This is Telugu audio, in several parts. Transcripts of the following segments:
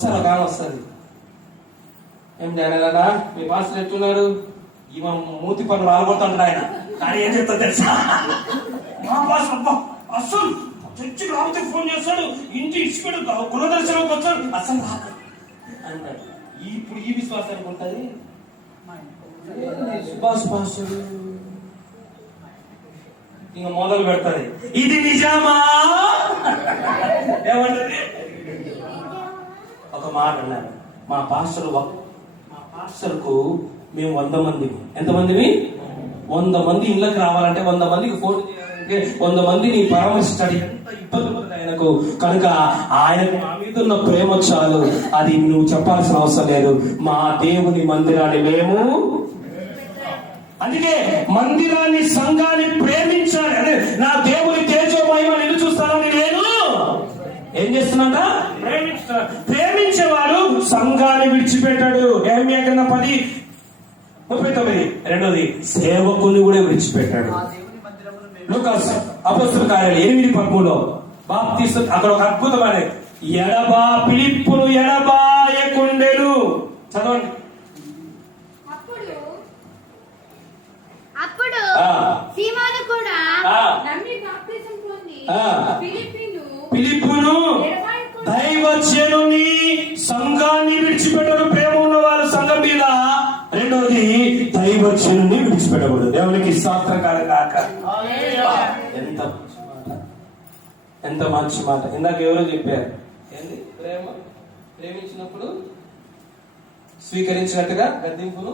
కాలం వస్తుంది. ఏం జానగదా మీ పాస్టర్ ఎట్టున్నాడు? ఈమె మూతి పనులు రాలగొడుతుంటాడు ఆయన. కానీ ఏం చెప్తా తెలుసా, మా పాస్టర్ అబ్బా అస్సలు చర్చికి రాబోతే ఫోన్ చేస్తాడు, ఇంటి ఇచ్చిపెడు గృహదర్శనంకి వచ్చాడు, అస్సలు రాక అంటాడు. ఇప్పుడు ఈ విశ్వాసానికి ఉంటుంది సుభాష్ పాస్టర్ ఇంకా మొదలు పెడతాది, ఇది నిజమా ఏమంటది? ఒక మాట అన్నారు మా పాస్టర్కు మేము 100 మంది. ఎంతమందిని? 100 మంది ఇళ్ళకి రావాలంటే 100 మందికి ఫోన్ చేయాలంటే 100 మందిని పరామర్శించాలి. ఎంత ఇబ్బంది పడుతుంది ఆయనకు. కనుక ఆయనకు మా మీద ఉన్న ప్రేమ చాలు, అది నువ్వు చెప్పాల్సిన అవసరం లేదు. మా దేవుని మందిరాన్ని మేము, అందుకే మందిరాన్ని సంఘాన్ని ప్రేమించాలి. అదే నా దేవుని తేజోమహిమ నిన్ను చూస్తానని నేను ఏం చేస్తున్నా? ప్రేమించేవాడు సంఘాన్ని విడిచిపెట్టాడు. యెరెమీయా గ్రంథం 10:39. రెండోది సేవకుని కూడా విడిచిపెట్టాడు. లూకాసు అపోస్తలుల కార్యాలు 8:13 బాప్తిస్తు అక్కడ ఒక అద్భుతమైన ఫిలిప్పును ఎడబాయకుండెను. చదవండి. అప్పుడు సీమోను కూడా నమ్మి బాప్తిసం పొంది ఫిలిప్పును దైవజనుని సంఘాన్ని విడిచిపెట్టరు. ప్రేమ ఉన్న వాళ్ళు సంఘం మీద. రెండోది దైవజనుని విడిచిపెట్టకూడదు. దేవునికి స్తోత్రం కాక. ఎంత ఎంత మంచి మాట. ఇందాక ఎవరో చెప్పారు ఏంది? ప్రేమించినప్పుడు స్వీకరించినట్టుగా గద్దింపును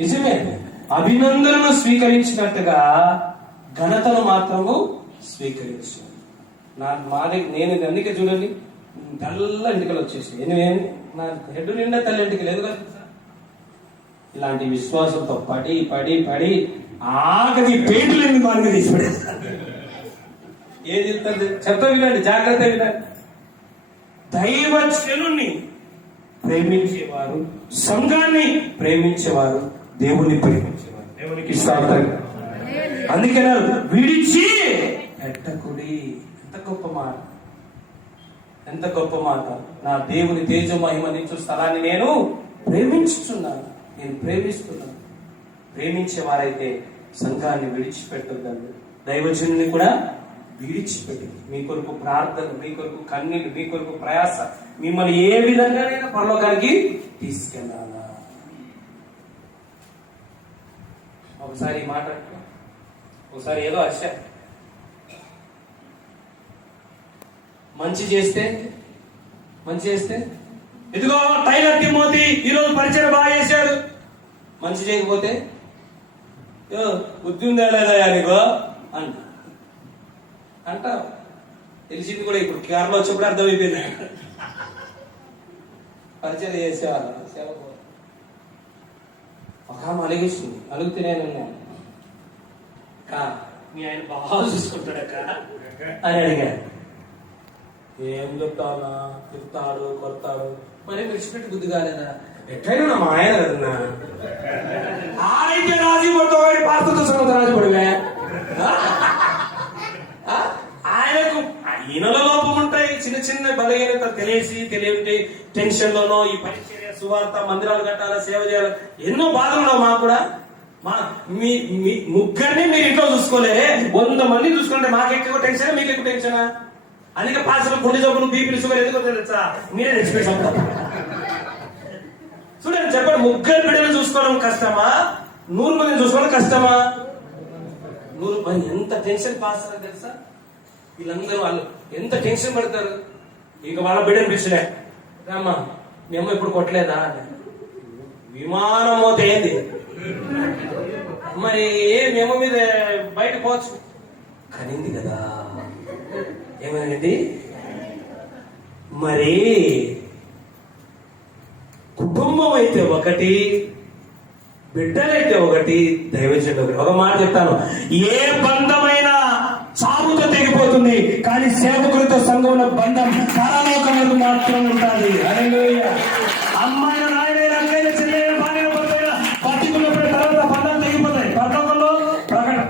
నిజమే. అభినందనను స్వీకరించినట్టుగా ఘనతను మాత్రము స్వీకరించు. నేను అందుకే చూడండి తెల్ల ఎంటికలు వచ్చేసి నా హెడ్ నిండా తెల్ల ఎంటిక లేదు కదా. ఇలాంటి విశ్వాసంతో పడి పడి పడి ఆగది పేటులేని మార్గం తీసిపడే. ఏం చెప్తారు చెప్తా వినండి, జాగ్రత్త వినండి. దైవజనుని ప్రేమించేవారు, సంఘాన్ని ప్రేమించేవారు, దేవుని ప్రేమించేవారు. దేవునికి స్తోత్రం. అందుకే విడిచి పెట్టకుడి. ఎంత గొప్ప మాట, ఎంత గొప్ప మాట. నా దేవుని తేజో మహిమ నించు స్థలాన్ని నేను ప్రేమించుతున్నాను, నేను ప్రేమిస్తున్నాను. ప్రేమించేవారైతే సంఘాన్ని విడిచిపెట్టద్దండి. దైవజనుని కూడా విడిచిపెట్టి మీ కొరకు ప్రార్థన, మీ కొరకు కన్నీళ్ళు, మీ కొరకు ప్రయాస, మిమ్మల్ని ఏ విధంగానైనా పరలోకానికి తీసుకెళ్ళాలా. ఒకసారి ఈ మాట, ఒకసారి ఏదో ఆశ మంచి చేస్తే ఇదిగో టైలర్ తిమోతి ఈరోజు పరిచయం బాగా చేశాడు. మంచి చేయకపోతే బుద్ధి ఉందా లేదా నీకు అంట. తెలిసింది కూడా ఇప్పుడు కేరళ వచ్చినప్పుడు అర్థమైపోయింది. పరిచయం చేసేవాళ్ళు సేవ ఒక అలిగిస్తుంది. అలిగితే నేను మీ ఆయన బాగా చూసుకుంటాడక్క అని అడిగాను. ఏం చెప్తావునా, తిరుగుతాడు కొడతాడు, మరి విడిచిపెట్టి బుద్ధి కాలేదా? ఎట్లయినా మా ఆయన కదన్నా ఆడైతే రాజీ పడుతాడు, పాత్రతో సంగతి రాజీ పడివే. ఆయనకు ఈయనలో లోపం ఉంటాయి, చిన్న చిన్న బలహీనత తెలియటి టెన్షన్ లోనో ఈ పరిచర్య, సువార్త, మందిరాలు కట్టాలా, సేవ చేయాలి, ఎన్నో బాధలు మాకు కూడా. మీ ముగ్గురిని మీరు ఇంట్లో చూసుకోలే, 100 మంది చూసుకుంటే మాకు ఎక్కువ టెన్షనా, మీకు ఎక్కువ టెన్షనా? అందుకే పాస్టర్లు గుండె జబ్బులు, బీపీ, షుగర్ ఎందుకో తెలుసా? మీరే తెచ్చిపెట్టాం. చూడండి, చెప్పండి, 3 బిడ్డలు చూసుకోవడం కష్టమా, 100 మందిని చూసుకోవడం కష్టమా? 100 మంది ఎంత టెన్షన్ పాస్టర్ తెలుసా? వీళ్ళందరూ వాళ్ళు ఎంత టెన్షన్ పడతారు. ఇక వాళ్ళ బిడ్డను పిలిచిలే, రామ్మా మీ అమ్మ ఇప్పుడు కొట్టలేదా? విమానం పోతే ఏంది మరి, మీ అమ్మ మీద బయట పోవచ్చు కనింది కదా. ఏమైంది మరి? కుటుంబం అయితే ఒకటి, బిడ్డలైతే ఒకటి, దైవజనుడు ఒకటి. ఒక మాట చెప్తాను, ఏ బంధమైనా చావుతో తెగిపోతుంది, కానీ సేవకులతో సంఘంలో బంధం పరలోకములకు మాత్రం ఉంటుంది. హల్లెలూయా. అమ్మాయిన నాయన రంగైన చెల్లెల భార్య భర్తైన బతికున్నప్పుడు తర్వాత బంధాలు తెగిపోతాయి. పరలోకంలో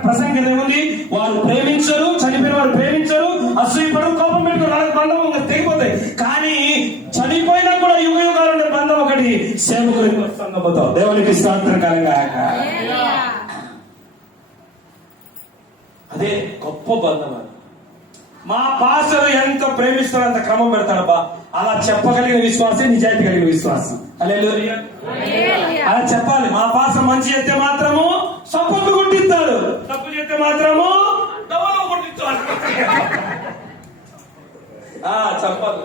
ప్రసంగం ఏముంది? వారు ప్రేమించరు, చనిపోయిన వారు ప్రేమించరు, అసూయపడు, కోపం పెట్టుకుని వాళ్ళకి బంధం తెగిపోతాయి. సంగముతో దేవునికి స్తోత్రం కలుగాక. అదే గొప్ప బంధం. అది మా పాస్టర్ ఎంత ప్రేమిస్తాడో అంత క్రమం పెడతాడబ్బా. అలా చెప్పగలిగిన విశ్వాసం నిజాయితీ కలిగిన విశ్వాసం. హల్లెలూయా. అలా చెప్పాలి. మా పాస్టర్ మంచి చేస్తే మాత్రము సపోర్ట్ కొట్టిస్తాడు, తప్పు చేస్తే మాత్రము డబల్ కొట్టిస్తాడు. చెప్పాలి.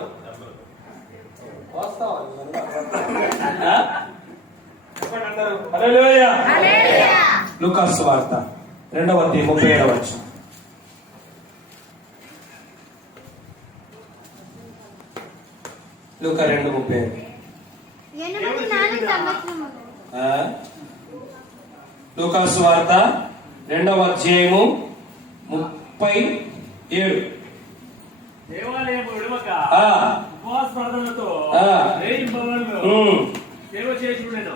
లూకాసు వార్త 2:37. లూకా 2:37. లూకాసు వార్త 2:37. దేవాలయం విడవక ఉపవాస ప్రార్థనలతో సేవ చేసుకునేది.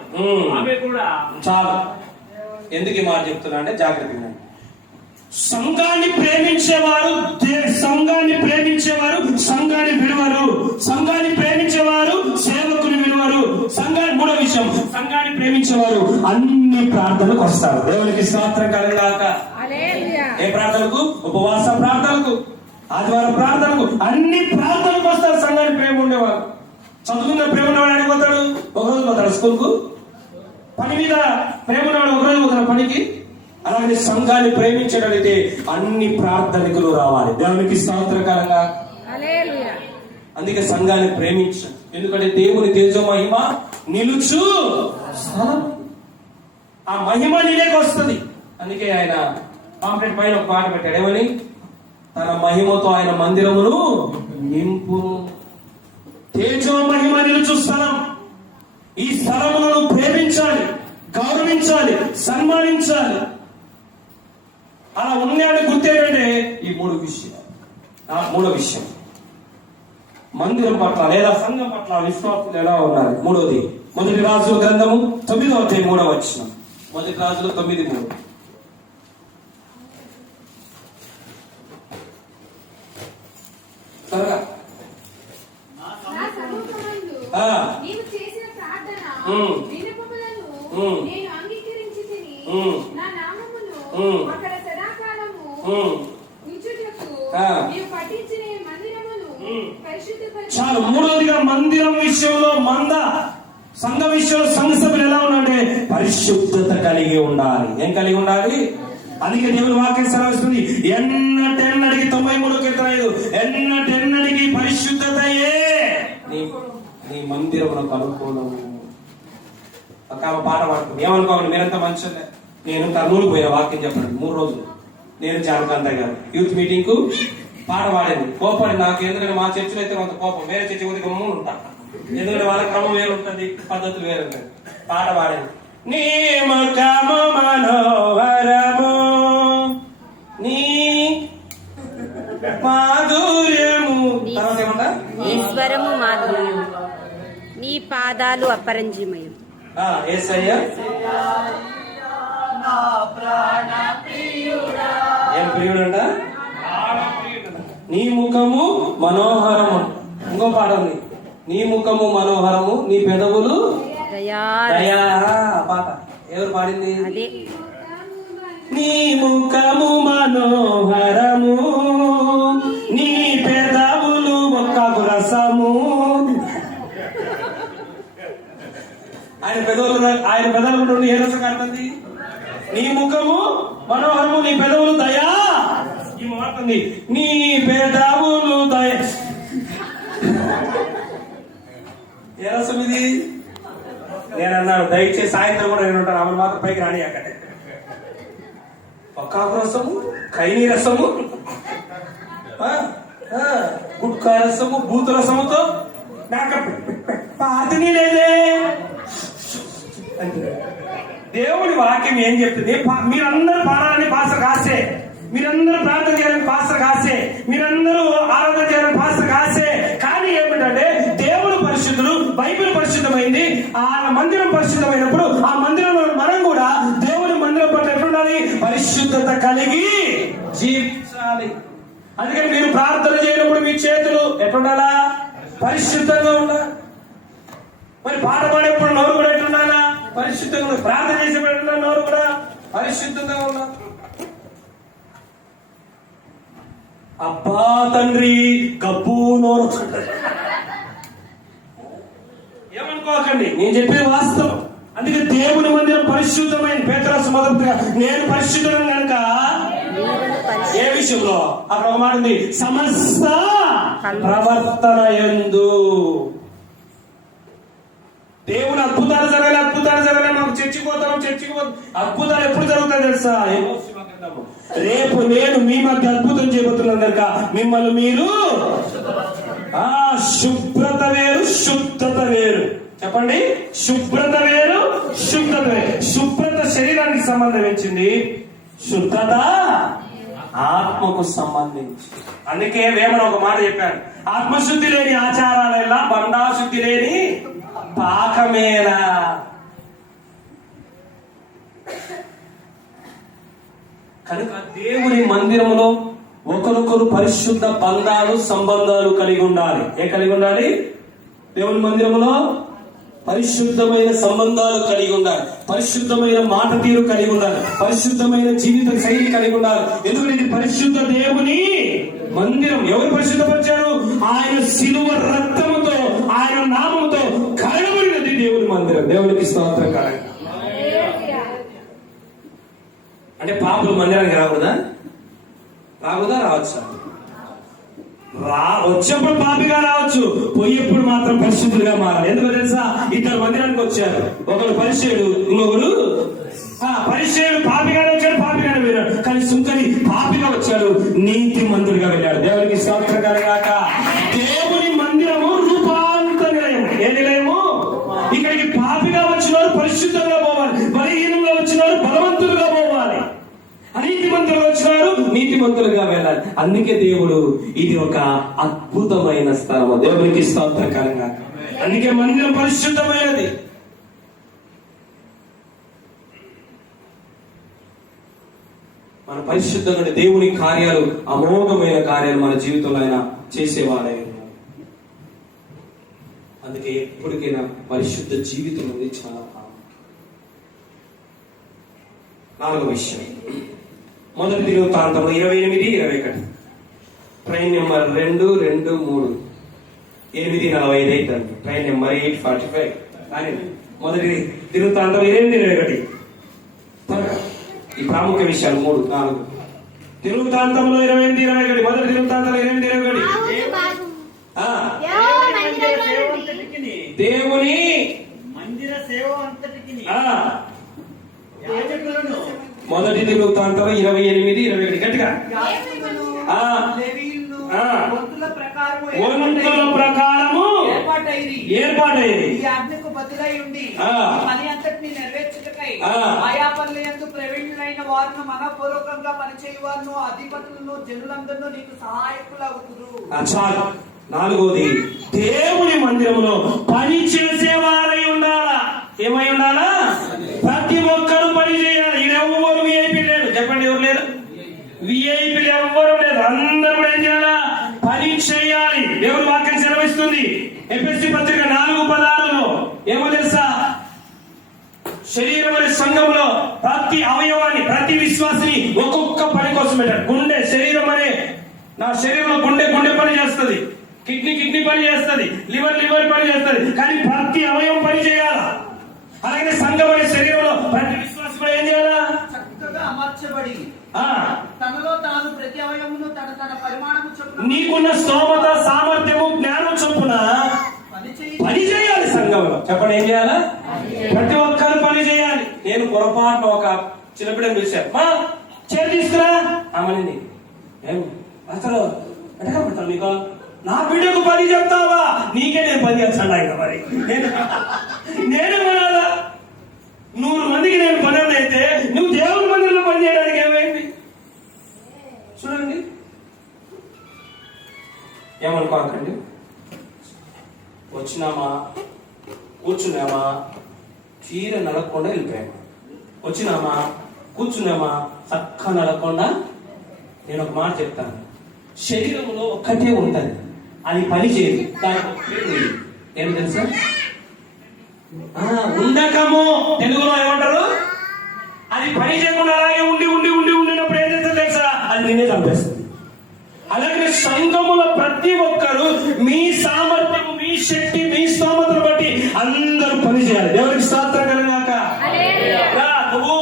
ఆమె కూడా చాలు. ఎందుకు ఈ మాట చెప్తున్నా అంటే జాగ్రత్తగా సంఘాన్ని ప్రేమించేవారు సంఘాన్ని విలువరు. సంఘాన్ని ప్రేమించేవారు సేవకుని విలువరు. మూడో విషయం, సంఘాన్ని ప్రేమించేవారు అన్ని ప్రార్థనలకు వస్తారు. దేవునికి స్తోత్రం కలుగాక. ఏ ప్రార్థనలకు? ఉపవాస ప్రార్థనలకు, ఆదివారం ప్రార్థనకు, అన్ని ప్రార్థనలకు వస్తారు. సంఘాన్ని ప్రేమ ఉండేవారు. చదువుకున్న ప్రేమ ఉన్నవాడు అడిగి పోతాడు, ఒకరోజు పోతాడు స్కూల్కు. పని మీద ప్రేమ ఉన్నవాడు ఒకరోజు పోతాడు పనికి. అలాగే సంఘాన్ని ప్రేమించగలిగితే అన్ని ప్రార్థనకులు రావాలి. దేవునికి స్తోత్రకరంగా. అందుకే సంఘాన్ని ప్రేమించు. ఎందుకంటే దేవుని తేజో మహిమ నిలుచు స్థలం. ఆ మహిమ నీలేకి వస్తుంది. అందుకే ఆయన పాంప్లెట్ పైన ఒక పాట పెట్టాడు. ఏమని? తన మహిమతో ఆయన మందిరమును నింపు. తేజో మహిమ నిలుచు స్థలం. ఈ స్థలములను ప్రేమించాలి, గౌరవించాలి, సన్మానించాలి. అలా ఉన్నాడు. గుర్తేంటంటే ఈ మూడో విషయం మందిరం పట్ల లేదా సంఘం పట్ల విశ్వాసులు ఎలా ఉన్నారు. మూడోది, 1 రాజుల గ్రంథము 9:3. 1 రాజులు 9:3. త్వరగా. నీవు చేసిన ప్రార్థన విన్నపములను నేను అంగీకరించితిని. నా నామమును అక్కడ సదాకాలము ఉంచుటకు నీవు కట్టించిన మందిరమును పరిశుద్ధపరచు. చాలు. మూడోదిగా మందిరం విషయంలో సంఘ విషయంలో సంఘ సభ్యులు ఎలా ఉండాలంటే పరిశుద్ధత కలిగి ఉండాలి. ఏం కలిగి ఉండాలి? అందుకే దేవుని వాక్యం సెలవిస్తుంది, ఎన్నటెన్నడికి 93:5 ఎన్నటెన్నడికి పరిశుద్ధతయే నీ మందిరమునకు అనుకూలము. ఒక పాట పాడుతుంది. ఏమనుకోవాలి, మీరంతా మంచిగా. నేను కర్నూలు పోయిన వాక్యం చెప్పండి 3 రోజులు. నేను జానకాంత గారు యూత్ మీటింగ్ కు పాట పాడింది. కోపడి నాకు. ఎందుకంటే మా చర్చలో అయితే కొంత కోపం, వేరే చర్చ కొద్ది గమ్ము ఉంటా. ఎందుకంటే వాళ్ళ క్రమం వేరుంటది, పద్ధతులు వేరుంటది. పాట పాడింది. నీ ముఖము మనోహరము, నీ మాధుర్యము, తర్వాత ఏమంటా? ఈశ్వరము మాధుర్యము, నీ పాదాలు అపరంజిమయం. యేసయ్య ఏం ప్రియుడంట? నీ ముఖము మనోహరము. ఇంకో పాట ఉంది, నీ ముఖము మనోహరము, నీ పెదవులు దయా. పాట ఎవరు పాడింది? నీ ముఖము మనోహరము, నీ పెదవులు ఒక్కగు రసము. ఆయన పెదవుల నుండి ఏ రసం కడుతుంది? నీ ముఖము మనోహరము, నీ పెదవులు దయా. ఈ మాటుంది, నీ పెదవులు దయ. ఏ రసం ఇది? నేను అన్నాను, దయచేసి సాయంత్రం కూడా నేను ఉంటాను. ఆమె మాత్రం పైకి రాని. అక్కడ పక్కాకు రసము, ఖైనీ రసము, గుట్కా రసము, బూతు రసముతో నాకు పాతిని లేదే. దేవుడి వాక్యం ఏం చెప్తుంది? మీరందరూ పాడాలని పాస్టర్ కాసే, మీరందరూ ప్రార్థన చేయాలని పాస్టర్ కాసే, మీరందరూ ఆరాధన చేయాలని పాస్టర్ కాసే. కానీ ఏమిటంటే దేవుడు పరిశుద్ధుడు, బైబిల్ పరిశుద్ధమైంది, ఆ మందిరం పరిశుద్ధమైనప్పుడు ఆ మందిరంలో మనం కూడా దేవుడి మందిరం పట్ల ఎట్లుండాలి? పరిశుద్ధత కలిగి జీవించాలి. అందుకని మీరు ప్రార్థన చేయనప్పుడు మీ చేతులు ఎట్లుండాలా? పరిశుద్ధంగా ఉండాలి. మరి పాట పాడేప్పుడు నోరు కూడా ఎట్లుండాలా? పరిశుద్ధంగా ఉన్నారు. ప్రార్థన చేసే నోరు కూడా పరిశుద్ధంగా ఉన్నారు. అబ్బా తండ్రి గబ్బు నోరు ఏమనుకోకండి, నేను చెప్పేది వాస్తవం. అందుకే దేవుని మందిరం పరిశుద్ధమైన. పేతురు మొదటిగా నేను పరిశుద్ధం కనుక ఏ విషయంలో అక్కడ ఒక మాట ఉంది, సమస్త ప్రవర్తన యందు. దేవుని అద్భుతాలు జరగాలి మాకు చర్చిపోతాం. అద్భుతాలు ఎప్పుడు జరుగుతాయి తెలుసా? రేపు నేను మీ మధ్య అద్భుతం చేయబోతున్నాను కనుక మిమ్మల్ని మీరు శుభ్రత వేరు శుద్ధత వేరు. చెప్పండి, శుభ్రత వేరు శుద్ధత వేరు. శుభ్రత శరీరానికి సంబంధించింది, శుద్ధత ఆత్మకు సంబంధించి. అందుకే వేమన ఒక మాట చెప్పాడు, ఆత్మశుద్ధి లేని ఆచారాలెల్లా బండాశుద్ధి లేని పాకమేలా. కనుక దేవుని మందిరములో ఒకరొకరు పరిశుద్ధ బంధాలు సంబంధాలు కలిగి ఉండాలి. కలిగి ఉండాలి? దేవుని మందిరములో పరిశుద్ధమైన సంబంధాలు కలిగి ఉండాలి, పరిశుద్ధమైన మాట తీరు కలిగి ఉండాలి, పరిశుద్ధమైన జీవిత శైలి కలిగి ఉండాలి. ఎందుకంటే ఇది పరిశుద్ధ దేవుని మందిరం. ఎవరు పరిశుద్ధపరిచారు? ఆయన శిలువ రక్తముతో, ఆయన నామముతో కడగబడినది దేవుని మందిరం. దేవునికి స్తోత్రం కాదు. అంటే పాపులు మందిరానికి రాకూడదా? రావచ్చు. వచ్చినప్పుడు పాపిగా రావచ్చు, పోయేప్పుడు మాత్రం పరిశుద్ధులుగా మారాలి. ఎందుకో తెలుసా? ఇద్దరు మందిరానికి వచ్చారు, ఒకరు పరిచయుడు, ఇంకొకరు పరిచయుడు పాపిగానే వచ్చాడు, పాపిగానే వెళ్ళాడు. కానీ సుంకరి పాపిగా వచ్చాడు, నీతి మంతుడిగా వెళ్ళాడు. దేవునికి స్తోత్రం కలుగాక. దేవుని మందిరము రూపాంతర నిలయం. ఏ నిలయము? ఇక్కడికి పాపిగా వచ్చిన వారు పరిశుద్ధంగా పోవాలి, బలహీనంగా వచ్చిన వారు బలవంతులుగా పోవాలి, అనీతిమంతులుగా వచ్చినారు నీతిమంతులుగా వెళ్ళాలి. అందుకే దేవుడు ఇది ఒక అద్భుతమైన స్థలము. దేవునికి స్తోత్రకరంగా. అందుకే మందిరం పరిశుద్ధమైనది. మన పరిశుద్ధంగా దేవుని కార్యాలు, అమోఘమైన కార్యాలు మన జీవితంలో ఆయన చేసేవాడే. అందుకే ఎప్పటికైనా పరిశుద్ధ జీవితం అనేది చాలా నాలుగో విషయం. మొదటి దినవృత్తాంతము 28:21. ట్రైన్ నెంబర్ 223 8:45 అవుతుంది. Train number 8:45. కానీ మొదటి దినవృత్తాంతం 28:21. ఈ ప్రాముఖ్య విషయాలు 3-4. దినవృత్తాంతంలో 28:21. మొదటి దినవృత్తాంతంలో 28:21. దేవుని మందిర సేవ అంతటికి మొదటి దినవృత్తాంతం 28:21. గట్టిగా వంతుల ప్రకారము ఏర్పాటైంది. ఈ ఆజ్ఞకు బదులై ఉండి పని అంతటిని నెరవేర్చుటకై ఆయా పనుల యందు ప్రవీణులైన వారిని మనపూర్వకంగా పనిచేయ వారిను అధిపతులను జనులందరూ నీకు సహాయకులవుతురు. చాలు. నాలుగోది, దేవుని మందిరంలో పని చేసేవారై ఉండాలా. ఏమై ఉండాలా? ప్రతి ఒక్కరు పని చేయాలి. ఎవరు విఐపీ లేరు. చెప్పండి, ఎవరు లేరు? విఐపీలు ఎవరు లేరు. అందరూ కూడా ఏం చేయాలా? పని చేయాలి. దేవుని వాక్యం సెలవిస్తుంది. ఎఫెసీ పత్రిక 4:16 ఏమో తెలుసా? శరీరం అనే సంఘంలో ప్రతి అవయవాన్ని, ప్రతి విశ్వాసిని ఒక్కొక్క పని కోసం పెట్టారు. గుండె, శరీరం అనే నా శరీరంలో గుండె పని చేస్తుంది, కిడ్నీ పని చేస్తుంది, లివర్ పని చేస్తుంది. కానీ ప్రతి అవయవం పని చేయాలా. అలాగే సంఘం అనే శరీరంలో ప్రతి విశ్వాసం ఏం చేయాలా? చక్కగా అమర్చబడి తనలో తాను ప్రతి అవయమును తన పరిమాణము చొప్పున, నీకున్న స్తోమత, సామర్థ్యము, జ్ఞానం చొప్పున పని చేయాలి సంఘంలో. చెప్పండి, ఏం చేయాలా? ప్రతి ఒక్కరు పని చేయాలి. నేను పొరపాటున ఒక చిన్నపిల్లని చూశాను, మా చేతి తీసుకురా అమ్మని. అసలు ఎట్టగలుగుతాను మీకు? నా బిడ్డకు పని చెప్తావా? నీకే నేను పని చేస్తాను ఆయన. మరి నేనే కొనాలా? 100 మందికి నేను పని అయితే నువ్వు దేవుని మందిరంలో పని చేయడానికి ఏమైంది? చూడండి, ఏమనుకోకండి. వచ్చినామా, కూర్చున్నామా, చీర నడకుండా వెళ్ళిపోయామా, వచ్చినామా, కూర్చున్నామా, చక్కగా నడకుండా. నేను ఒక మాట చెప్తాను, శరీరంలో ఒక్కటే ఉంటది, అది పని చేయదు. ఏం తెలుసా? ఉండకము, తెలుగులో పని చేయకుండా అలాగే ఉండినప్పుడు ఏం చేస్తుంది తెలుసా? అది నిన్నే చంపేస్తుంది. అలాగే సంఘముల ప్రతి ఒక్కరు మీ సామర్థ్యము, మీ శక్తి, మీ స్తోమతను బట్టి అందరూ పని చేయాలి. దేవునికి స్తోత్రం కలుగాక. నువ్వు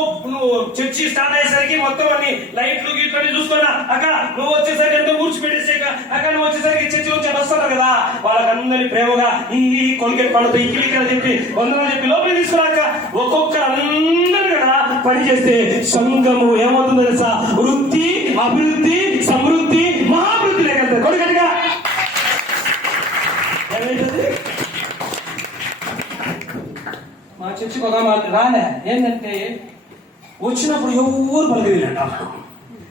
చర్చి స్టార్ట్ అయ్యేసరికి మొత్తం అన్ని లైట్లు గీట్లు చూసుకున్నా అక్క, నువ్వు వచ్చేసరికి ఎంతో ఊడ్చిపెట్టేసాక అక్క, నువ్వు వచ్చేసరికి చర్చి నుంచి వస్తున్నారు కదా, వాళ్ళకందరినీ ప్రేమగా ఈ కొలికెట్ పళ్ళతో ఈ కిలికలు చెప్పి వందలు చెప్పి లోపలికి తీసుకున్నాక ఒక్కొక్కరు అందరూ కదా పని చేస్తే సంఘము ఏమవుతుందో తెలుసా? వృద్ధి, అభివృద్ధి, సమృద్ధి, మహాభివృద్ధి లేకపోతే కొడుకటిగా ఏమైతుంది? మా చర్చికి ఒక మాట రాలే, ఏంటంటే వచ్చినప్పుడు ఎవరు పలకరిల్లంట.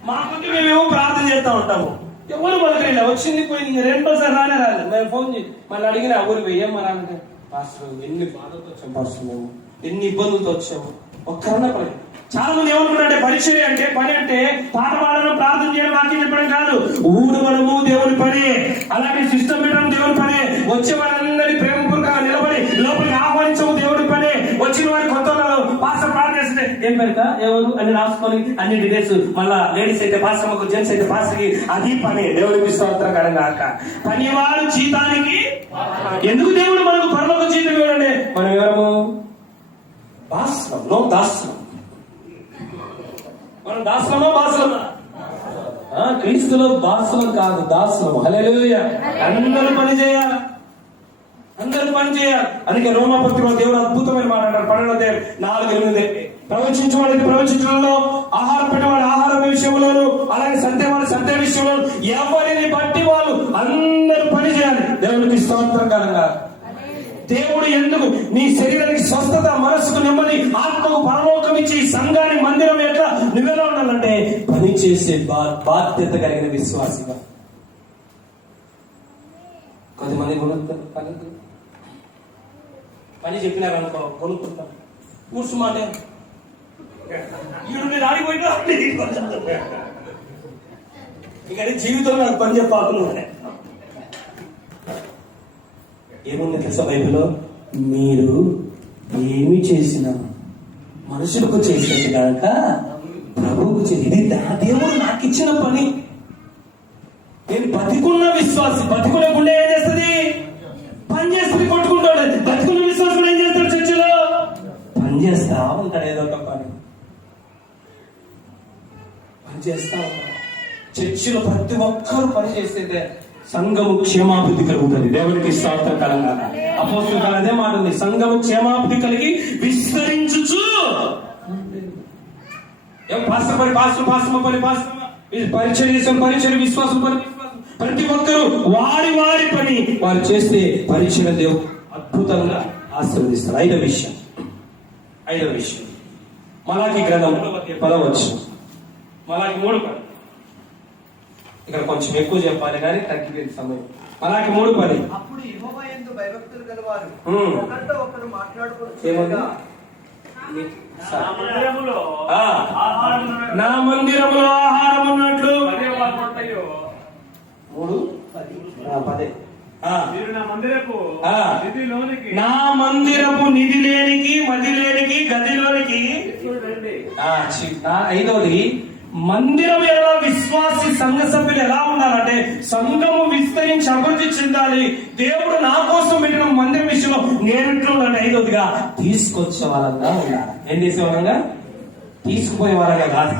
మా కొద్ది మేమేమో ప్రార్థన చేస్తా ఉంటాము, ఎవరు పలకరిల్ల. వచ్చింది పోయింది, రెండోసారి రాలేదు. మేము ఫోన్ చేసి మళ్ళీ అడిగిన ఊరికి పోయి ఏమన్నా అంటే, పాస్టర్ ఎన్ని బాధలతో వచ్చాము పాస్టర్, మేము ఎన్ని ఇబ్బందులతో వచ్చాము, ఒక్కరన్నా పలకరి. చాలా మంది ఏమనుకుంటారంటే పరిచర్య అంటే పని అంటే పాట పాడడం, ప్రార్థన చేయడం, వాక్యం చెప్పడం కాదు. ఊడవడము దేవుని పని, అలాగే సిస్టమ్ పెట్టడం దేవుని పని, వచ్చే వాళ్ళందరినీ ప్రేమపూర్వకంగా నిలబడి లోపలికి ఆహ్వానించము దేవుని పని. వచ్చిన వారి కొత్త పాస్టర్ ప్రార్థన చేస్తే ఏం పెడతా ఎవరు అని రాసుకొని అన్ని డీటెయిల్స్, మళ్ళా లేడీస్ అయితే పాస్టర్కు, జెంట్స్ అయితే పాస్టర్కి, అది పని. దేవుడికి స్తోత్రం కాక. పనివాడు జీతానికి ఎందుకు దేవుడు మనకు పరలోక జీతం ఇవ్వడండి? మనం ఎవరము? దాస్యం, దాస్యం. మనం దాసమా బాసమా? క్రీస్తులో దాసలం కాదు, దాసలం. హల్లెలూయా. అందరూ పని చేయాలి, అందరూ పని చేయాలి. అందుకే రోమాపత్రికలో దేవుడు అద్భుతమైన మాట అంటారు. 12:4-8 ప్రవచించేవాడికి ప్రవచించడంలో, ఆహారం పెట్టేవాడు ఆహారం విషయంలోను, అలాగే సత్యవాడు సత్య విషయంలో, ఎవరిని బట్టి వాళ్ళు అందరూ పని చేయాలి. దేవునికి స్తోత్రం కలంగా. దేవుడు ఎందుకు నీ శరీరానికి స్వస్థత, మనస్సుకు నెమ్మది, ఆత్మకు పరలోకం ఇచ్చి సంఘాన్ని, మందిరం ఎట్లా నువ్వెలా ఉండాలంటే పని చేసే బాధ్యత కలిగిన విశ్వాసిగా. కొంతమంది పని చెప్పినారనుకో కొనుక్కుంటాం, కూర్చుమాట ఆడిపోయినా ఇక జీవితంలో నాకు పని చెప్పాలి. ఏముంది తెలుసా బైబిల్లో? మీరు ఏమి చేసినా మనుషులకు చేసేది కనుక ప్రభువుకు చేసి, ఇది దేవుడు నాకు ఇచ్చిన పని. నేను బతికున్న విశ్వాసి, బతికునే గుండె ఏం చేస్తుంది? పని చేస్తుంది, కొట్టుకుంటాడు. బతికున్న విశ్వాసం కూడా ఏం చేస్తాడు? చర్చిలో పని చేస్తా ఉంటాడు, ఏదో ఒక పని చేస్తా ఉంటాడు. చర్చిలో ప్రతి ఒక్కరూ పని చేస్తే సంఘము క్షేమాభివృద్ధి కలుగుతుంది. దేవునికి స్తోత్రం కలంగా. అపోస్తలుడు అదే మాట ఉంది, సంఘము క్షేమాభివృద్ధి కలిగి విస్తరించుచు. పరిచర్య, విశ్వాసం, ప్రతి ఒక్కరూ వారి వారి పని వారు చేస్తే పరిచర్య దేవుడు అద్భుతంగా ఆశీర్వదిస్తారు. ఐదవ విషయం మలాకి గ్రంథం 10వ మలాకి 3 ఇక్కడ కొంచెం ఎక్కువ చెప్పాలి కానీ తగ్గిపోయింది సమయం. అలాగే 3:10. అప్పుడు యెహోవా యందు భయభక్తులు గలవారు ఒకరితో ఒకరు మాట్లాడుకుంటూ, నా మందిరములో ఆహారం ఉన్నట్లు 3:10 నా మందిరపు నిధి లేనికి, మది లేనికి, గదిలోనికి. 5వది మందిరం ఎలా విశ్వాసి సంఘ సభ్యులు ఎలా ఉండాలంటే సంఘము విస్తరించి అభివృద్ధి చెందాలి. దేవుడు నా కోసం పెట్టిన మందిరం విషయంలో నేను ఎట్లా ఉండాలి? 5వదిగా తీసుకొచ్చే వాళ్ళంగా ఉండాలి. ఏం చేసే వాళ్ళంగా? తీసుకుపోయే వాళ్ళగా కాదు.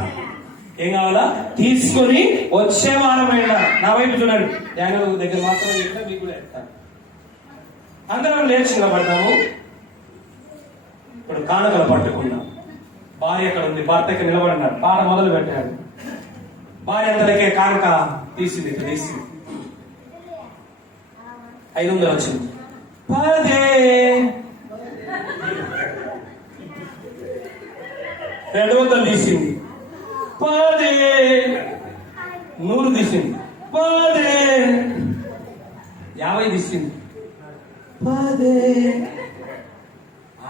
ఏం కావాలా? తీసుకొని వచ్చే వారమైన. నా వైపు చూడండి, ధ్యానం దగ్గర మాత్రం చెప్తే మీకు కూడా చెప్తాను. అందరం లేచి నిలబడ్డాము. ఇప్పుడు కానుకలు పట్టుకున్నాం. భార్య ఎక్కడ ఉంది? భర్త ఇక్కడ నిలబడినాడు, పాట మొదలు పెట్టాడు. భార్య అందరికీ కానుక తీసింది. 500 వచ్చింది. 200 తీసింది. 100 తీసింది. 50 తీసింది.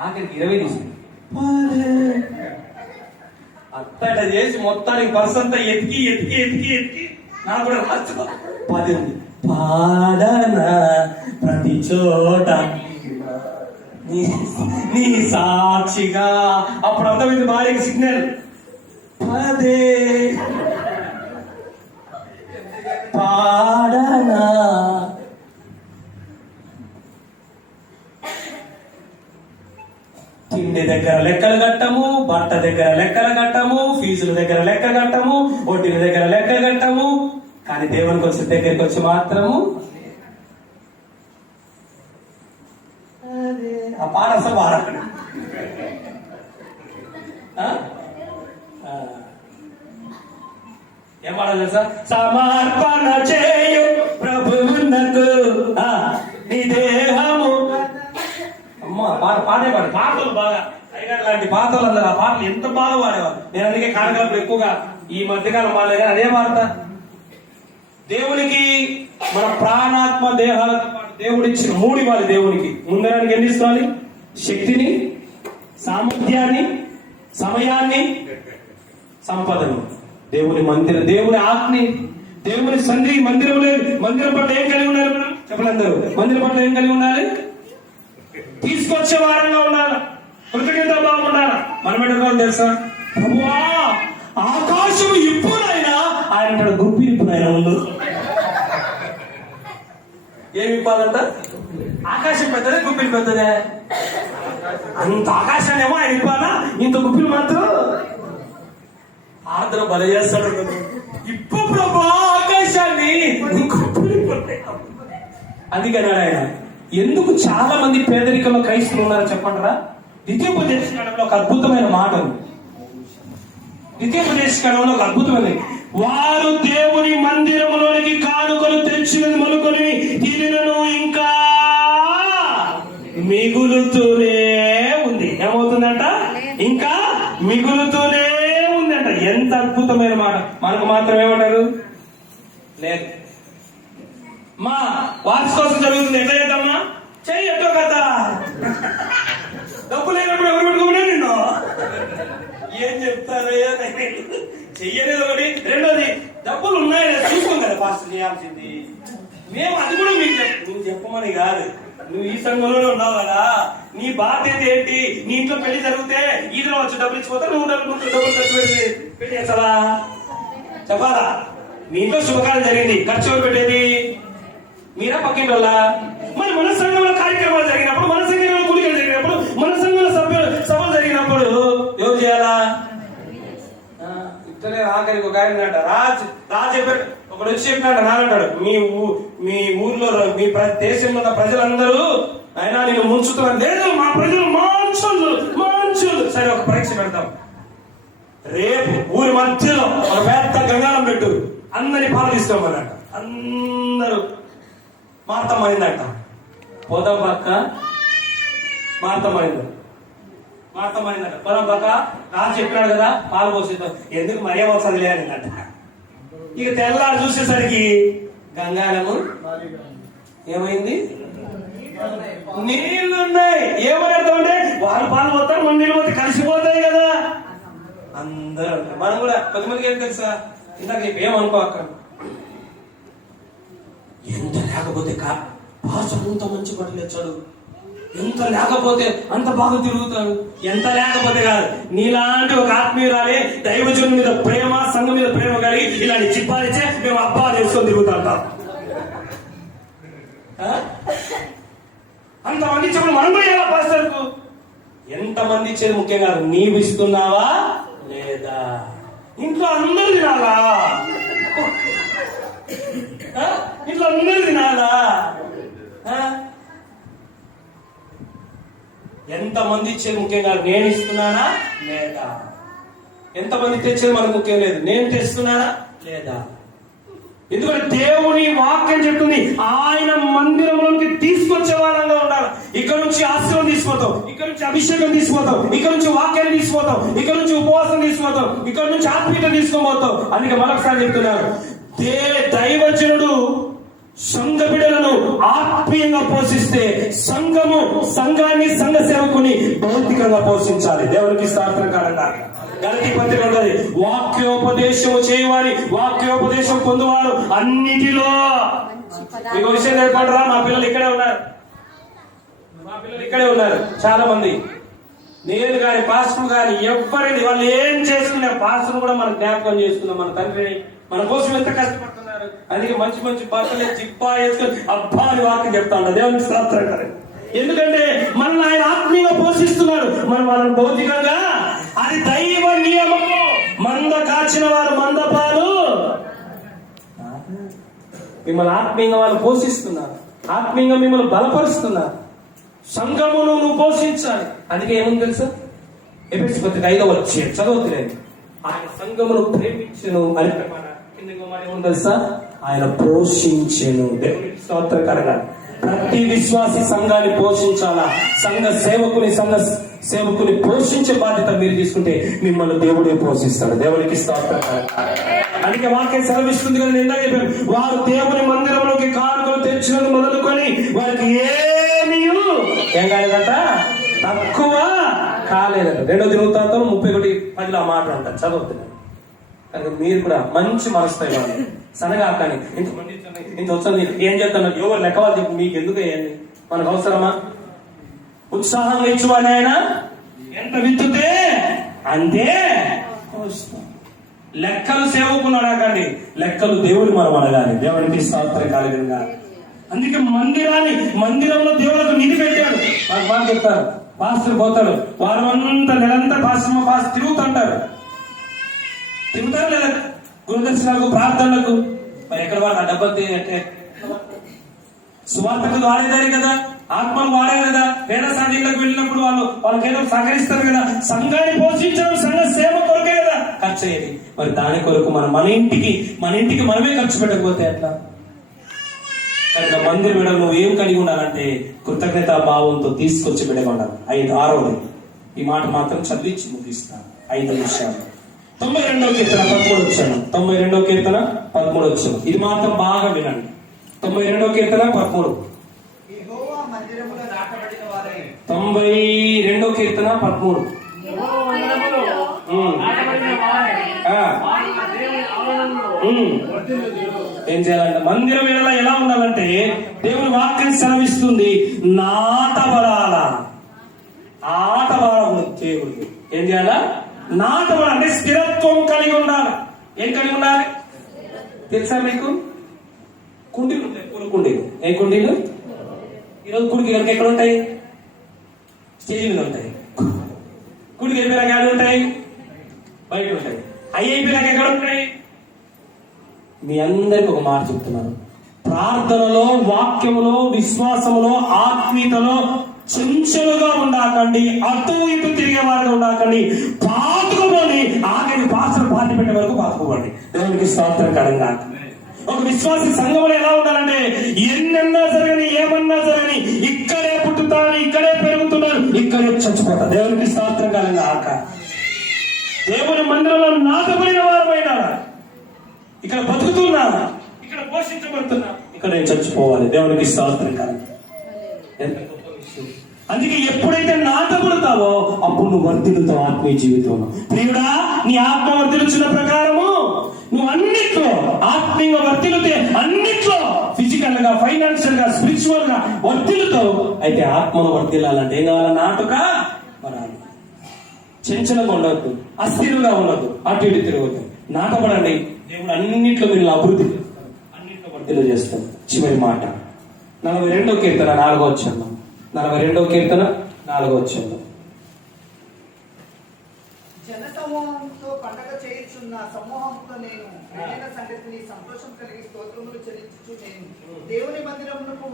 ఆఖరికి 20 తీసింది. అత్తట చేసి మొత్తానికి పర్స్ అంతా ఎతికి నాకు కూడా రాష్ట్రం 10 ఉంది. పాడన ప్రతి చోట నీ సాక్షిగా. అప్పుడు అర్థమైంది భార్యకి సిగ్నల్. పదే పాడనా. తిండి దగ్గర లెక్కలు కట్టము, బట్ట దగ్గర లెక్కలు కట్టము, ఫీజుల దగ్గర లెక్క కట్టము, వడ్డీల దగ్గర లెక్క కట్టము. కానీ దేవునికి వచ్చి దగ్గరికి వచ్చి మాత్రము ఆ పాట అసలు పాడకండి. ఏం పాడాలి తెలుసా? సమర్పణ చేయు ప్రభువునకు నీ దేహము. అమ్మా పాడే పాటలు బాగా అయ్యారు లాంటి పాటలు అందరు ఆ పాటలు ఎంత బాగా పాడేవారు. నేను అందుకే కార్యక్రమాలు ఎక్కువగా ఈ మధ్యకాలం పాడలే కానీ అదే పాడతా. దేవునికి మన ప్రాణాత్మ దేహాలతో పాటు దేవుడిచ్చిన మూడు ఇవ్వాలి. దేవునికి ముందరానికి ఎన్ని ఇస్తాలి? శక్తిని, సామర్థ్యాన్ని, సమయాన్ని, సంపదను. దేవుని మందిరం, దేవుని ఆత్ని, దేవుని సంధి మందిరం పట్ల ఏం కలిగి ఉండాలి? మనం చెప్పండి అందరూ. మందిరం పట్ల ఏం కలిగి ఉండాలి? తీసుకొచ్చే వారంగా ఉండాలి, కృతజ్ఞత భావం ఉండాలి. మనం ఎట్టుకోవాలి తెలుసా? ప్రభువా ఆకాశం ఇప్పుడైనా ఆయన గుప్పిరిప్పుడైనా ఉండు. ఏమి ఇప్పాలంట? ఆకాశం పెద్దదే, గుప్పిలు పెద్దదే. అంత ఆకాశాన్ని ఏమో ఆయన ఇప్పాలా, ఇంత గుప్పిలు మాత్రం ఆర్ద్ర బల చేస్తాడు. ఇప్పు ప్రభా ఆకాశాన్ని. అందుకని ఆయన ఎందుకు చాలా మంది పేదరికంలో క్రైస్తవులు ఉన్నారో చెప్పండిరా. ద్వితీయోపదేశకాండంలో ఒక అద్భుతమైన మాట ఉంది. ద్వితీయోపదేశకాండంలో ఒక అద్భుతమైన, వారు దేవుని మందిరములోనికి కానుకలు తెచ్చినది మొదలుకొని తిరిగినను ఇంకా మిగులుతూనే ఉంది. ఏమవుతుందంట? ఇంకా మిగులుతూనే ఉందంట. ఎంత అద్భుతమైన మాట. మనకు మాత్రం ఏమంటారు? లేదు. మా వార్షికోత్సవం జరుగుతుంది, ఎట్లా చేద్దామా? చెయ్యి ఎట్టో కదా. డబ్బు లేనప్పుడు ఎవరు పెట్టుకోమనే నిన్ను ఏం చెప్తారు? చెయ్యలేదు ఒకటి. రెండోది, డబ్బులు ఉన్నాయి చూసుకోం కదా ఫాస్ట్ చేయాల్సింది. మేము అది కూడా నువ్వు చెప్పమని కాదు. నువ్వు ఈ సంఘంలోనే ఉన్నావు కదా, నీ బాధ్యత ఏంటి? నీ ఇంట్లో పెళ్లి జరిగితే ఈదులో వచ్చి డబ్బులు ఇచ్చిపోతే నువ్వు డబ్బులు ఖర్చు పెట్టి పెళ్లి చేస్తావా? చెప్పాలా? మీ ఇంట్లో శుభకార్యం జరిగింది, ఖర్చు ఎవరు పెట్టేది? మీరా పక్కింటి వల్ల? మరి మన సంఘంలో కార్యక్రమాలు జరిగినప్పుడు, మన సంఘంలో కూలికలు జరిగినప్పుడు, మన సంఘంలో సభలు జరిగినప్పుడు ఎవరు చేయాలా? ఇద్దరే. ఆఖరికి ఒక ఆయన రాజు చెప్పాడు. ఒకడు వచ్చి చెప్పినాడు, నానంటాడు, మీ ఊర్లో మీ దేశంలో ఉన్న ప్రజలందరూ అయినా నేను ముంచుతున్నాను. లేదు, మా ప్రజలు మంచులు. సరే, ఒక పరీక్ష పెడతాం. రేపు ఊరి మధ్యలో ఒక పెద్ద గంగాళం పెట్టు, అందరినీ పాలు తీసుకోమన్నట. అందరూ మార్తమైందంట. పోదాం పక్క మార్తమైందంట. పోదాం పక్క రాజు చెప్పినాడు కదా పాలు పోసేద్దాం. ఎందుకు మరే వస్తుంది లేదంట. ఇక తెల్లారు చూసేసరికి గంగాళము ఏమైంది? నీళ్లున్నాయి. ఏమర్థం అంటే వాళ్ళు పాలు పోతారు, మన నీళ్ళు పోతే కలిసిపోతాయి కదా. అందరూ మనం కూడా కొద్దిమందికి ఏం తెలుసా? ఇందాక ఏమనుకో అక్కడ ఎంత లేకపోతే అంత మంచి బట్టలు తెచ్చాడు, ఎంత లేకపోతే అంత బాగా తిరుగుతాడు, ఎంత లేకపోతే కాదు. నీలాంటి ఒక ఆత్మీయురాలే దైవజనుడి మీద ప్రేమ, సంఘం మీద ప్రేమ కలిగి ఇలాంటి చిప్పాలిచ్చే మేము అబ్బా తెలుసుకొని తిరుగుతాం. అంతమంది ఇచ్చినప్పుడు మనం కూడా ఎలా పాస్టర్కు ఎంతమంది ఇచ్చేది ముఖ్యం కాదు, నీవు ఇస్తున్నావా లేదా? ఇంట్లో అందరూ తినాలా? ఇంట్లో అందరూ తినాలా? ఎంతమంది ఇచ్చేది ముఖ్యం కాదు, నేను ఇస్తున్నానా లేదా? ఎంతమంది తెచ్చేది మనకు ముఖ్యం లేదు, నేను తెస్తున్నానా లేదా? ఎందుకంటే దేవుని వాక్యం చెప్తుంది, ఆయన మందిరంలోకి తీసుకొచ్చే వాళ్ళంగా ఉండాలి. ఇక్కడ నుంచి ఆశీర్వాదం తీసుకుపోతాం, ఇక్కడ నుంచి అభిషేకం తీసుకుపోతాం, ఇక్కడ నుంచి వాక్యాన్ని తీసుకుపోతాం, ఇక్కడ నుంచి ఉపవాసం తీసుకుపోతాం, ఇక్కడ నుంచి ఆత్మీయత తీసుకోబోతాం. అందుకే మరొకసారి చెప్తున్నారు, దైవజనుడు సంఘ బిడ్డలను ఆత్మీయంగా పోషిస్తే సంఘాన్ని సంఘ సేవకుని భౌతికంగా పోషించాలి. దేవునికి స్తోత్రకరంగా గలతీ పత్రిక ఉంటుంది, వాక్యోపదేశము చేయవారి వాక్యోపదేశం పొందువారు అన్నిటిలో. మీకు విషయం ఏర్పడరా? మా పిల్లలు ఇక్కడే ఉన్నారు చాలా మంది. నేను కానీ పాస్టర్ కానీ ఎవరిని వాళ్ళు ఏం చేసుకునే పాస్టర్ కూడా మనం జ్ఞాపకం చేసుకున్నాం. మన తండ్రిని మన కోసం ఎంత కష్టపడుతున్నారు. అందుకే మంచి మంచి బట్టలు జిప్పా వేసుకొని అబ్బా అని వాక్యం చెప్తా ఉన్నారు. దేవునికి స్తోత్రం గారు. ఎందుకంటే మనల్ని ఆయన ఆత్మీయంగా పోషిస్తున్నాడు. మనం వాళ్ళని భౌతికంగా అది దైవ నియమము. మంద కాచిన వారు మందపాలు. మిమ్మల్ని ఆత్మీయంగా వాళ్ళు పోషిస్తున్నారు. ఆత్మీయంగా మిమ్మల్ని బలపరుస్తున్నారు. సంఘమును నువ్వు పోషించాలి. అందుకే ఏముంది తెలుసా? ఎఫెసీ పత్రిక 5వ అధ్యాయం చదవట్లేదు. ఆయన సంఘమును ప్రేమించెను అని కింద మాట ఏముంది తెలుసా? ఆయన పోషించెను. దేవునికి స్తోత్రకరంగా ప్రతి విశ్వాసి సంఘాన్ని పోషించాలా. సంఘ సేవకుని పోషించే బాధ్యత మీరు తీసుకుంటే మిమ్మల్ని దేవుడే పోషిస్తాడు. దేవునికి స్తోత్రకరంగా. అందుకే వాక్యం సెలవిస్తుంది కదా, నిందా చెప్పారు, వారు దేవుని మందిరంలోకి కానుకలు తెచ్చినది మొదలుకొని వారికి ఏమీ ఏం కాలేదట, తక్కువ కాలేదట. 2వ దినవృత్తాంతం 31:10 ఆ మాట అంటారు. చదువుతున్నాను. కనుక మీరు కూడా మంచి మనసుతో ఇవ్వాలి. సనగా కానీ ఇంత వచ్చింది ఏం చెప్తాను, ఎవరు లెక్కవాలి చెప్పు, మీకు ఎందుకు వేయండి, మనకు అవసరమా? ఉత్సాహంగా ఇచ్చువాని ఆయన ఎంత విత్తుతే అంతే లెక్కలు సేవకున్నాడు అడగండి, లెక్కలు దేవుడు మనం అడగాలి. దేవునికి స్తోత్రం కలుగునుగా. అందుకే మందిరంలో దేవులకు నిధి పెట్టాడు. నాకు బాగా చెప్తారు, పాస్టర్ పోతాడు వారం అంతా నెలంతా పాస్టర్ తిరుగుతుంటారు లేదా గురుదర్శనాలకు ప్రార్థనలకు. మరి ఎక్కడ వాడు ఆ డబ్బు సువార్తకు వాడేదారు కదా, ఆత్మలు వాడే కదా, పేద సాధీలకు వెళ్ళినప్పుడు వాళ్ళకి ఏదో సహకరిస్తారు కదా. సంఘాన్ని పోషించడం సంఘ సేవ కొరకే కదా ఖర్చు అయ్యేది. మరి దాని కొరకు మన ఇంటికి మనమే ఖర్చు పెట్టకపోతే ఎట్లా? కనుక మందిరం విడవ నువ్వు ఏం కలిగి ఉండాలంటే కృతజ్ఞతా భావంతో తీసుకొచ్చి విడగొండాలి. 6వది ఈ మాట మాత్రం చదివించి ముగిస్తాను. 5 విషయాలు. 92వ కీర్తన 13 వచ్చాను. 92వ కీర్తన 13 వచ్చాను. ఇది మాత్రం బాగా వినండి. 92వ కీర్తన 13. 92వ కీర్తన 13. ఏం చేయాలంటే మందిరం ఎలా ఉండాలంటే దేవుని వాక్యం సెలవిస్తుంది, నాటబడాల. దేవుడు ఏం చేయాలా? నాటబడాలి అంటే స్థిరత్వం కలిగి ఉండాలి. ఏం కలిగి ఉండాలి తెలుసా మీకు? కుండీలు ఉంటాయి, పూల కుండీలు. ఏ కుండీలు? ఈరోజు కుడికి కనుక ఎక్కడ ఉంటాయి? స్టేజ్ మీద ఉంటాయి. కుడికి అయిపోయినాక ఎక్కడ ఉంటాయి? బయట ఉంటాయి. అవి అయిపోయినాక ఎక్కడ ఉంటాయి? మీ అందరికి ఒక మాట చెప్తున్నాను, ప్రార్థనలో, వాక్యములో, విశ్వాసములో, ఆత్మీయతలో చెంచలుగా ఉండాకండి. అటు ఇటు తిరిగే వారిగా ఉండాకండి. పాతుకోండి. ఆఖరి పాత్ర పాతి పెట్టే వరకు పాతుకోండి. దేవునికి స్తోత్రం కరంగా. ఒక విశ్వాసి సంఘంలో ఎలా ఉండాలంటే ఎన్నన్నా జరగని, ఏమన్నా జరగని, ఇక్కడే పుట్టుతాను, ఇక్కడే పెరుగుతున్నాను, ఇక్కడే చచ్చిపోతా. దేవునికి స్తోత్రం కరంగా. ఆక దేవుని మందిరంలో నాటబడిన వారమైన ఇక్కడ బతుకుతున్నా, ఇక్కడ పోషించబడుతున్నా, ఇక్కడ నేను చచ్చిపోవాలి. దేవునికి స్తోత్రం కరంగా. అందుకే ఎప్పుడైతే నాటబడతావో అప్పుడు నువ్వు వర్ధిల్లుతావు ఆత్మీయ జీవితంలో. ప్రియుడా, నీ ఆత్మ వర్ధిల్లుచున్న ప్రకారము నువ్వు అన్నిట్లో ఆత్మీయంగా వర్ధిల్లుతే, అన్నిట్లో ఫిజికల్ గా, ఫైనాన్షియల్ గా, స్పిరిచువల్ గా వర్ధిల్లుతావు. అయితే ఆత్మను వర్ధిల్లాలంటే ఏం కావాలా? నాటుక పడాలి. చంచలంగా ఉండవద్దు, అస్థిరంగా ఉండదు, అటు ఇటు తిరగద్దు. నాటపడండి. దేవుడు అన్నింటిలో మీరు అభివృద్ధి, అన్నింటిలో వర్ధిల్లు చేస్తాడు. చివరి మాట 42వ కీర్తన 4వ వచనం. 42వ కీర్తన 4వ వచనం. జనసమూహంతో పండగ చేయుచున్న సమూహంతో నేను సంగతిని సంతోషం కలిగి స్తోత్రములు చెల్లించుచు నేను దేవుని మందిరమునకు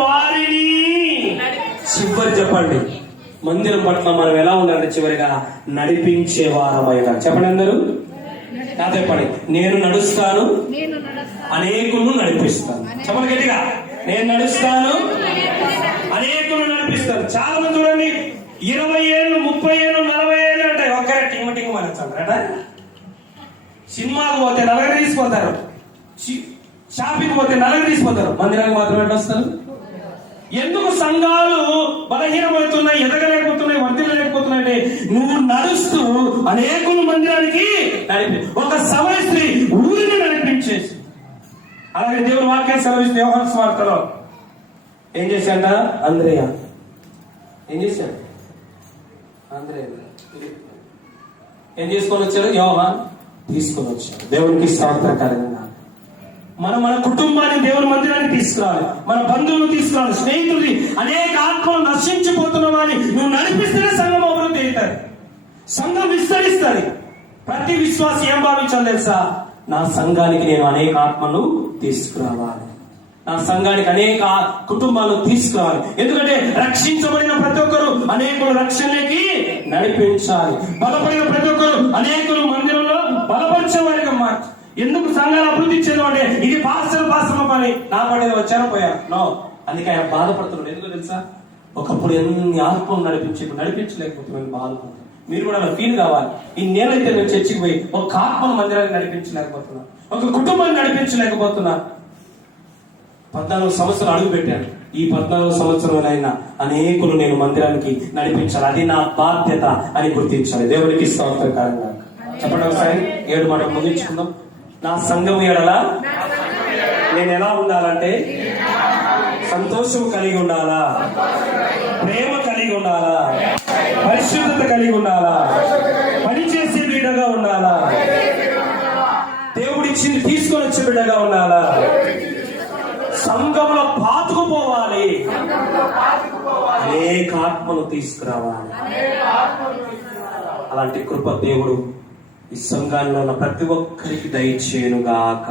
వారిని చివరి చెప్పండి. మందిరం పట్ల మనం ఎలా ఉండాలంటే చివరిగా నడిపించే వారమైన. చెప్పండి అందరూ నా చెప్పండి. నేను నడుస్తాను, అనేకులను నడిపిస్తాను. చెప్పండి గట్టిగా. నేను నడుస్తాను, అనేకులను నడిపిస్తాను. చాలా మంది చూడండి 20 ఏళ్ళు, 30 ఏళ్ళు, 40 ఏళ్ళు ఉంటాయి. ఒక్కరే టింగ్ మనచ్చట. సినిమాకు పోతే 40 తీసిపోతారు, షాపింగ్ పోతే 40 తీసిపోతారు, మందిరానికి మాత్రం ఎట్లా వస్తారు? ఎందుకు సంఘాలు బలహీనమవుతున్నాయి, ఎదగలేకపోతున్నాయి, వర్ధిల్లలేకపోతున్నాయి? నువ్వు నడుస్తూ అనేకులు మందిరానికి ఒక సమయస్త్రీ ఊరిని నడిపించేసి. అలాగే దేవుని వాక్యం సెలవిస్తే యోహాను సువార్తలో ఏం చేశాడ? అంద్రేయ ఏం చేశాడు? అందరే ఏం తీసుకొని వచ్చాడు? యోహాన్ తీసుకొని వచ్చాడు. దేవునికి స్తోత్రకరంగా మన కుటుంబాన్ని దేవుని మందిరానికి తీసుకురావాలి, మన బంధువులు తీసుకురావాలి, స్నేహితులు, అనేక ఆత్మలు నశించిపోతున్న వారిని నువ్వు నడిపిస్తేనే సంఘం అభివృద్ధి అవుతాయి, సంఘం విస్తరిస్తుంది. ప్రతి విశ్వాసి ఏం భావించాలి తెలుసా? నా సంఘానికి నేను అనేక ఆత్మను తీసుకురావాలి, నా సంఘానికి అనేక కుటుంబాలను తీసుకురావాలి. ఎందుకంటే రక్షించబడిన ప్రతి ఒక్కరు అనేకులు రక్షణకి నడిపించాలి, బలపడిన ప్రతి ఒక్కరు అనేకులు మందిరంలో బలపరిచే వారిగా మార్చి. ఎందుకు సంఘాలు అభివృద్ధి ఇచ్చేది అంటే ఇది పాస్టర్ పని, నా పడేది వచ్చారో పోయా నో. అందుకే ఆయన బాధపడుతున్నాడు. ఎందుకు తెలుసా? ఒకప్పుడు ఎన్ని ఆత్మలు నడిపించలేకపోతున్నాను, బాధపడుతున్నాను. మీరు కూడా అలా ఫీల్ కావాలి. ఇన్నేళ్ళైతే నేను చర్చికి పోయి ఒక ఆత్మను మందిరాన్ని నడిపించలేకపోతున్నా, ఒక కుటుంబాన్ని నడిపించలేకపోతున్నా. 14 సంవత్సరాలు అడుగు పెట్టాను. ఈ 14 సంవత్సరాలైనా అనేకులు నేను మందిరానికి నడిపించాలి, అది నా బాధ్యత అని గుర్తించాలి. దేవునికి స్తోత్రకరంగా చెప్పండి. ఒకసారి 7 మాటలు ముగించుకుందాం. నా సంఘం ఎడల నేను ఎలా ఉండాలంటే సంతోషం కలిగి ఉండాలా, ప్రేమ కలిగి ఉండాలా, పరిశుద్ధత కలిగి ఉండాలా, పనిచేసే బిడ్డగా ఉండాలా, దేవుడిచ్చింది తీసుకొని వచ్చే బిడ్డగా ఉండాలా, సంఘంలో పాతుకుపోవాలి, అనేక ఆత్మను తీసుకురావాలి. అలాంటి కృప దేవుడు ఈ సంఘాల్లో ఉన్న ప్రతి ఒక్కరికి దయచేయునుగాక.